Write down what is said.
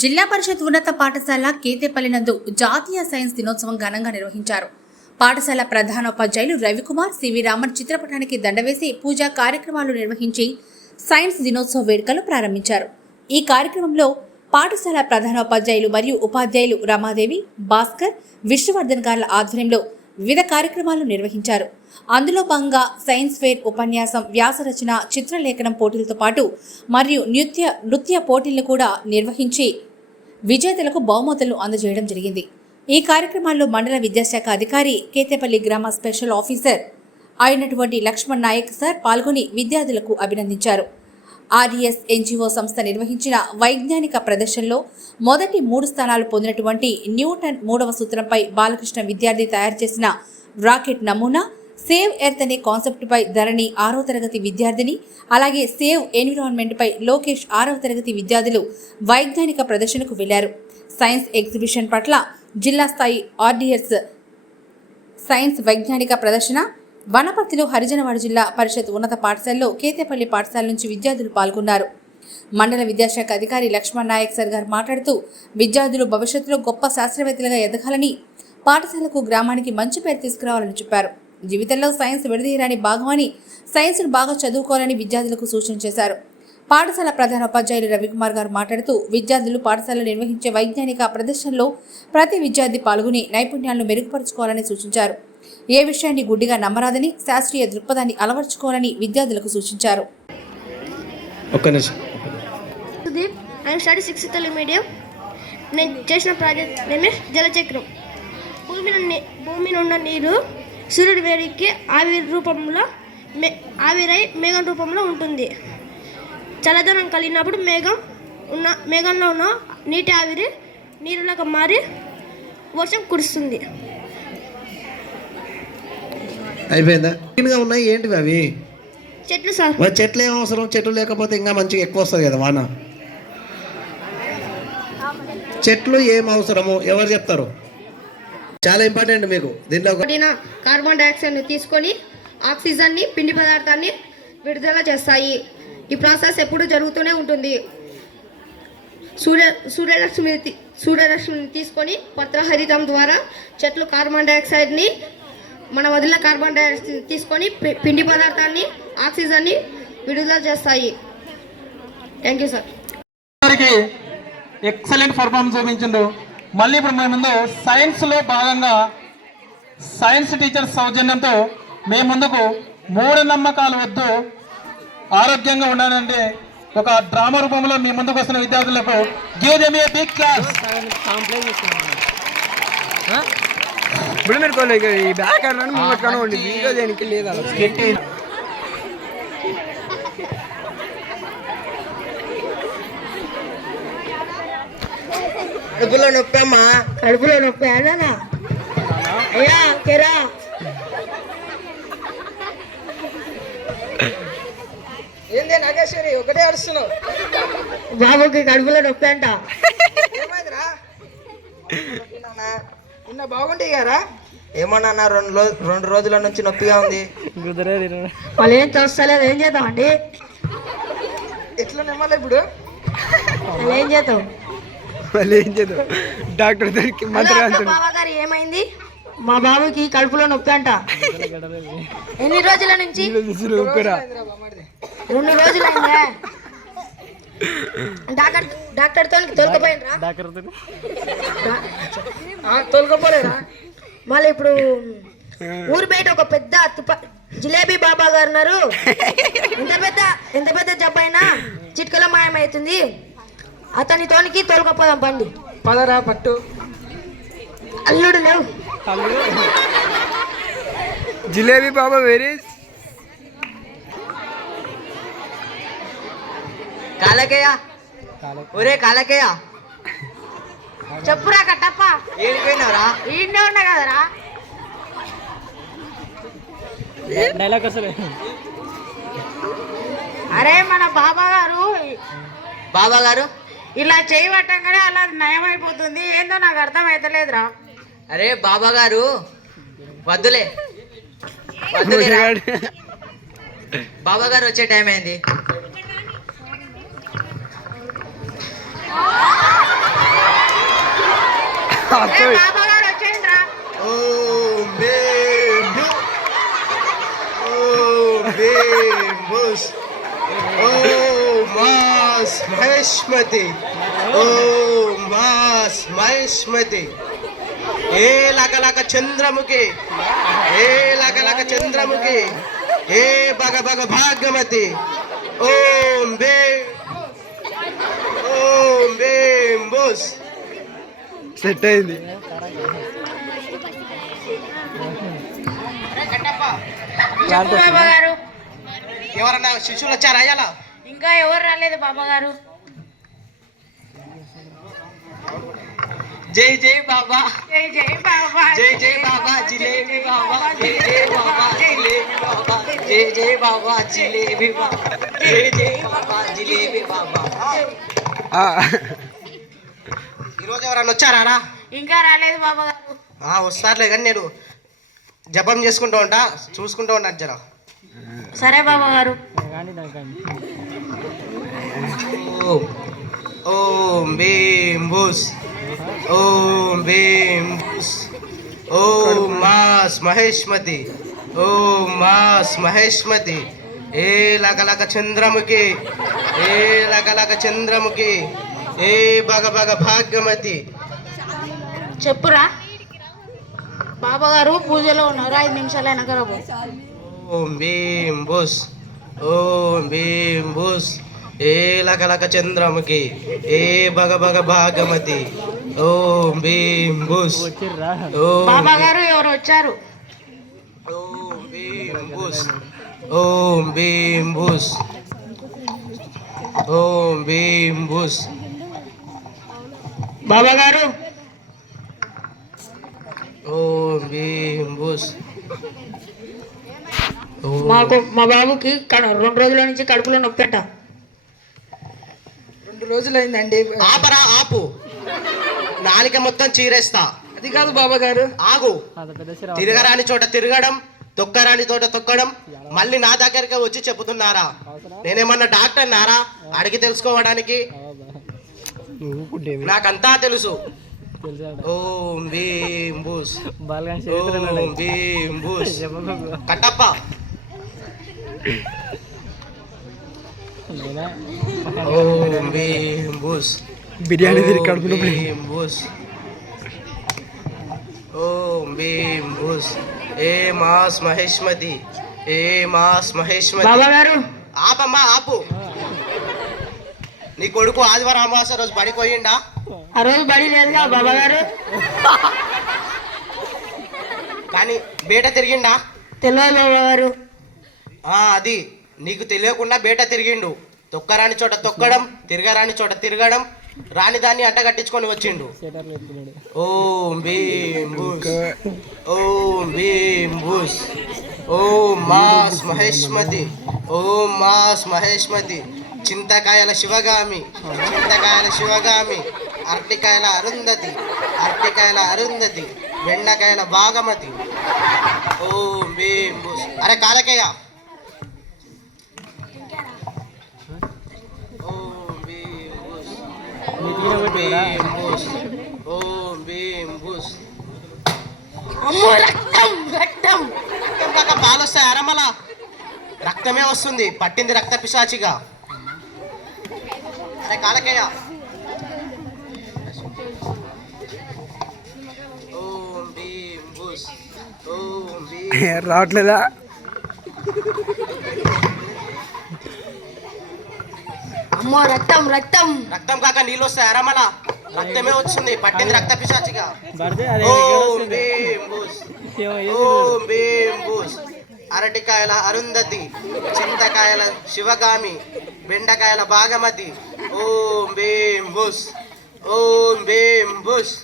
జిల్లా పరిషత్ ఉన్నత పాఠశాల కేతేపల్లి నందు జాతీయ సైన్స్ దినోత్సవం ఘనంగా నిర్వహించారు. పాఠశాల ప్రధానోపాధ్యాయులు రవికుమార్ సివి రామన్ చిత్రపటానికి దండవేసి పూజా కార్యక్రమాలు నిర్వహించి సైన్స్ దినోత్సవ వేడుకలు ప్రారంభించారు. ఈ కార్యక్రమంలో పాఠశాల ప్రధానోపాధ్యాయులు మరియు ఉపాధ్యాయులు రమాదేవి, భాస్కర్, విష్ణువర్ధన్ గార్ల ఆధ్వర్యంలో వివిధ కార్యక్రమాలు నిర్వహించారు. అందులో భాగంగా సైన్స్ ఫేర్, ఉపన్యాసం, వ్యాసరచన, చిత్రలేఖనం పోటీలతో పాటు మరియు నృత్య పోటీలను కూడా నిర్వహించి విజేతలకు బహుమతులను అందజేయడం జరిగింది. ఈ కార్యక్రమాల్లో మండల విద్యాశాఖ అధికారి, కేతేపల్లి గ్రామ స్పెషల్ ఆఫీసర్ అయినటువంటి లక్ష్మణ్ నాయక్ సార్ పాల్గొని విద్యార్థులకు అభినందించారు. ఆర్డిఎస్ ఎన్జిఓ సంస్థ నిర్వహించిన వైజ్ఞానిక ప్రదర్శనలో మొదటి 3 స్థానాలు పొందినటువంటి న్యూటన్ 3వ సూత్రంపై బాలకృష్ణ విద్యార్థి తయారు చేసిన రాకెట్ నమూనా, సేవ్ ఎర్త్ అనే కాన్సెప్ట్పై ధరణి 6వ తరగతి విద్యార్థిని, అలాగే సేవ్ ఎన్విరాన్మెంట్పై లోకేష్ 6వ తరగతి విద్యార్థులు వైజ్ఞానిక ప్రదర్శనకు వెళ్లారు. సైన్స్ ఎగ్జిబిషన్ పట్ల జిల్లా స్థాయి ఆర్డిఎస్ సైన్స్ వైజ్ఞానిక ప్రదర్శన వనపర్తిలో హరిజనవాడ జిల్లా పరిషత్ ఉన్నత పాఠశాలలో కేతేపల్లి పాఠశాల నుంచి విద్యార్థులు పాల్గొన్నారు. మండల విద్యాశాఖ అధికారి లక్ష్మణ్ నాయక్ సార్ గారు మాట్లాడుతూ విద్యార్థులు భవిష్యత్తులో గొప్ప శాస్త్రవేత్తలుగా ఎదగాలని, పాఠశాలకు, గ్రామానికి మంచి పేరు తీసుకురావాలని చెప్పారు. జీవితంలో సైన్స్ విడదీయరాని భాగమని, సైన్స్ను బాగా చదువుకోవాలని విద్యార్థులకు సూచన చేశారు. పాఠశాల ప్రధానోపాధ్యాయులు రవికుమార్ గారు మాట్లాడుతూ విద్యార్థులు పాఠశాలలో నిర్వహించే వైజ్ఞానిక ప్రదర్శనలో ప్రతి విద్యార్థి పాల్గొని నైపుణ్యాలను మెరుగుపరుచుకోవాలని సూచించారు. ఏ విషయాన్ని గుడ్డిగా నమ్మరాదని, శాస్త్రీయ దృక్పథాన్ని అలవర్చుకోవాలని విద్యార్థులకు సూచించారు. నేను చేసిన ప్రాజెక్ట్ నేమే జలచక్రం. భూమి ఉన్న నీరు సూర్యుడి వేడికి ఆవిరై మేఘం రూపంలో ఉంటుంది. చల్లదనం కలిగినప్పుడు మేఘంలో ఉన్న నీటి ఆవిరి నీరులాగా మారి వర్షం కురుస్తుంది. అయిపోయిందా? ఉన్నాయి ఏంటివి అవి? చెట్లు సార్. చెట్లు ఏం అవసరం? చెట్లు లేకపోతే ఇంకా మంచిగా ఎక్కువ వస్తుంది కదా వాన. చెట్లు ఏం అవసరము ఎవరు చెప్తారు? చాలా ఇంపార్టెంట్ మీకు. దీంట్లో కార్బన్ డైఆక్సైడ్ని తీసుకొని ఆక్సిజన్ని, పిండి పదార్థాన్ని విడుదల చేస్తాయి. ఈ ప్రాసెస్ ఎప్పుడు జరుగుతూనే ఉంటుంది. సూర్యరశ్మిని తీసుకొని పత్రహరితం ద్వారా చెట్లు కార్బన్ డైఆక్సైడ్ని, మనం వదిలిన కార్బన్ డైఆక్సైడ్ తీసుకొని పిండి పదార్థాన్ని, ఆక్సిజన్ని విడుదల చేస్తాయి. Thank you sir. Excellent performance చూపించిండు. మళ్ళీ ఇప్పుడు మేము ముందు సైన్స్లో భాగంగా సైన్స్ టీచర్స్ సౌజన్యంతో మేము ముందుకు మూఢనమ్మకాలు వద్దు, ఆరోగ్యంగా ఉండాలంటే ఒక డ్రామా రూపంలో మీ ముందుకు వస్తున్న విద్యార్థులకు give them a big class. కడుపులో నొప్పమ్మా. కడుపులో నొప్పి అన్నా అయ్యా కేరా. ఏంది నాగేశ్వరి ఒకటే అరుస్తున్నావు? బాబుకి కడుపులో నొప్పి అంట. ఏమైందిరా? నిన్న బాగుంటాయి కదా? ఏమన్నా 2 రోజుల నుంచి నొప్పిగా ఉంది. వాళ్ళు ఏం చూస్తలేదు. ఏం చేద్దామండి? ఎట్లా నమ్మాలి ఇప్పుడు? ఏం చేద్దాం? డాక్టర్ దగ్గరికి బాబాగారు ఏమైంది? మా బాబుకి కడుపులో నొప్పి అంట. ఎన్ని రోజుల నుంచి? 2 రోజులైందా? డాక్టర్తో తోలుకపోయినరా? తోలుకపోలేరా? మళ్ళీ ఇప్పుడు ఊరు బయట ఒక పెద్ద జిలేబీ బాబా గారు ఉన్నారు. ఎంత పెద్ద జబ్బైనా చిట్కల మాయమవుతుంది. అతనితోనికి తోలుకపోదాం బండి. పదరా పట్టు. అల్లుడు లేవు. జిలేబీ బాబా వేరే కాలకేయ. ఒరే కాలకేయ, చెప్పురా కట్టప్ప. ఏడిపోయినారా? ఈయనే ఉన్నా కదరా. అరే మన బాబా గారు ఇలా చేయబట్టంగానే అలా నయమైపోతుంది. ఏందో నాకు అర్థమైతలేదురా. అరే బాబా గారు వద్దులే. బాబా గారు వచ్చే టైం అయింది. ఓం భీం భూ. ఓం భీం భూస్. ఓం మాస్ మహేష్మతి. ఓం మాస్ మహేష్మతి. ఏ లగలగ చంద్రముఖి. ఏ లగలగ చంద్రముఖి. ఏ భగ భగ భాగ్యమతి. ఓం భీం. ఓం భీం భూస్. సెట్ అయింది. బాబా గారు ఎవరన్నా శిష్యులు వచ్చారా అయ్యాలా? ఇంకా ఎవరు రాలేదు బాబా గారు. జై జై బాబా, జై జై బాబా, జై జై బాబా జిలేబీ బాబా, జై జై బాబా జిలేబీ బాబా, జై జై బాబా జిలేబీ బాబా, జై జై బాబా జిలేబీ బాబా. ఈరోజు ఎవరన్నా వచ్చారా? ఇంకా రాలేదు బాబా గారు. వస్తారులే కానీ నేను జపం చేసుకుంటూ ఉంటా, చూసుకుంటూ ఉంటాను జర. సరే బాబా గారు. ఓం ఓం భీం భూస్. ఓం భీం భూస్. ఓం మాస్ మహేష్మతి. ఓం మాస్ మహేష్మతి. ఏ లగలగ చంద్రముఖి. ఏ లగలగ చంద్రముఖి. ఏ భగ భగ భాగ్యమతి. చెప్పురా బాబా గారు. పూజలో ఉన్నారు, 5 నిమిషాలు వెనక రాబో. ఓం భీం భూస్. ఓం భీం భూస్. ఏ లగలగ చంద్రముఖి. ఏ భగ భగ భాగమతి. ఓం భీం భూస్. ఓం బాబా గారు ఎవరు వచ్చారు? ఓం భీం భూస్. ఓం భీం భూస్. ఓం భీం భూస్. బాబా గారు ఓం భీం భూస్. మాకు మా బాబుకి 2 రోజుల నుంచి కడుపులో నొప్పెట. 2 రోజులైందండి. ఆపరా ఆపు. నాలిక మొత్తం చీరేస్తా. అది కాదు బాబా గారు. ఆగు. తిరగరాని చోట తిరగడం, తొక్కరాని చోట తొక్కడం, మళ్ళీ నా దగ్గరికి వచ్చి చెబుతున్నారా? నేనేమన్నా డాక్టర్ నారా అడిగి తెలుసుకోవడానికి? నాకంతా తెలుసు. ఓం భీం భూస్. ఓం భీం భూస్. కట్టప్ప. ఓం భీం భూస్. బిర్యానీ తిరిగి ఓం కడుపులో భీం భూస్. ఓం భీం భూస్. ఏ మాస్ మహేష్మతి. ఏ మాస్ మహేష్మతి. బాబా గారు ఆపమ్మా ఆపు. నీ కొడుకు ఆదివారం అమావాస్య రోజు బడికి పోయిండా? ఆ రోజు బడి లేదుగా బాబా గారు. కానీ బేట తిరిగిండా? తెలియదు బాబా గారు. అది నీకు తెలియకుండా బేట తిరిగిండు. తొక్కరాని చోట తొక్కడం, తిరగరాని చోట తిరగడం, రాని దాన్ని అడ్డగట్టించుకొని వచ్చిండు. ఓం భీం భూస్. ఓం భీం భూస్. ఓం మాస్ మహేష్మతి. ఓం మాస్ మహేష్మతి. చింతకాయల శివగామి. చింతకాయల శివగామి. అరటికాయల అరుంధతి. అరటికాయల అరుంధతి. బెండకాయల భాగమతి. ఓం భీం భూస్. అరే కాలకేయ. ఓం భీం భూస్. ఓం భీం భూస్. ఓం భీం భూస్. అమ్మో రక్తం రక్తం. రక్తం కాక పాలు వస్తాయి అరమల. రక్తమే వస్తుంది. పట్టింది రక్త పిశాచిగా. అరే కాలకేయ. ఓం భీం భూస్. ఓం భీం. రావట్లేదా? అమ్మో రక్తం రక్తం. రక్తం కాక నీళ్ళు వస్తాయి అరమల. రక్తమే వస్తుంది. పట్టింది రక్త పిశాచిగా. ఓం భీం భూస్. ఓం భీం భూస్. అరటికాయల అరుంధతి. చింతకాయల శివగామి. బెండకాయల భాగమతి. ఓం భీం భూస్. ఓం భీం భూస్.